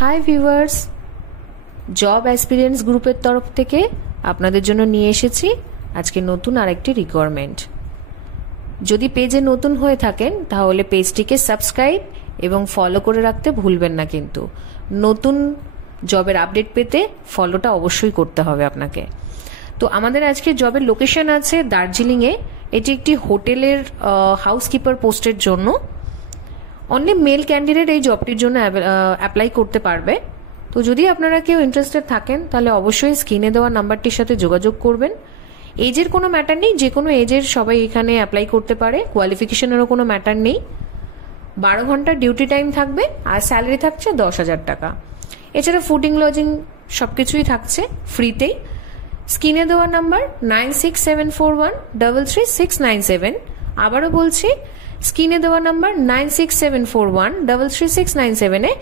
Hi viewers, job অ্যাসপিরিয়েন্স গ্রুপের তরফ থেকে আপনাদের জন্য নিয়ে এসেছি আজকে নতুন আরেকটি রিকোয়ারমেন্ট। যদি পেজে নতুন হয়ে থাকেন তাহলে পেজটিকে সাবস্ক্রাইব এবং ফলো করে রাখতে ভুলবেন না। কিন্তু নতুন জবের আপডেট পেতে ফলোটা অবশ্যই করতে হবে আপনাকে। তো আমাদের আজকে জবের লোকেশন আছে দার্জিলিংয়ে। এটি একটি হোটেলের হাউসকিপার পোস্টের জন্য। অনলি মেল ক্যান্ডিডেট এই জবটির জন্য অ্যাপ্লাই করতে পারবে। তো যদি আপনারা কেউ ইন্টারেস্টেড থাকেন তাহলে অবশ্যই স্ক্রিনে দেওয়া নাম্বারটির সাথে যোগাযোগ করবেন। এজের কোনো ম্যাটার নেই, যে কোনো এজের সবাই এখানে অ্যাপ্লাই করতে পারে। কোয়ালিফিকেশনেরও কোনো ম্যাটার নেই। 12 ঘন্টা ডিউটি টাইম থাকবে আর স্যালারি থাকছে 10,000 টাকা। এছাড়া ফুডিং লজিং সব কিছুই থাকছে ফ্রিতেই। স্ক্রিনে দেওয়া নাম্বার 9674133697। আবারও বলছি, স্ক্রিনে দেওয়া নাম্বার 9674133697-এ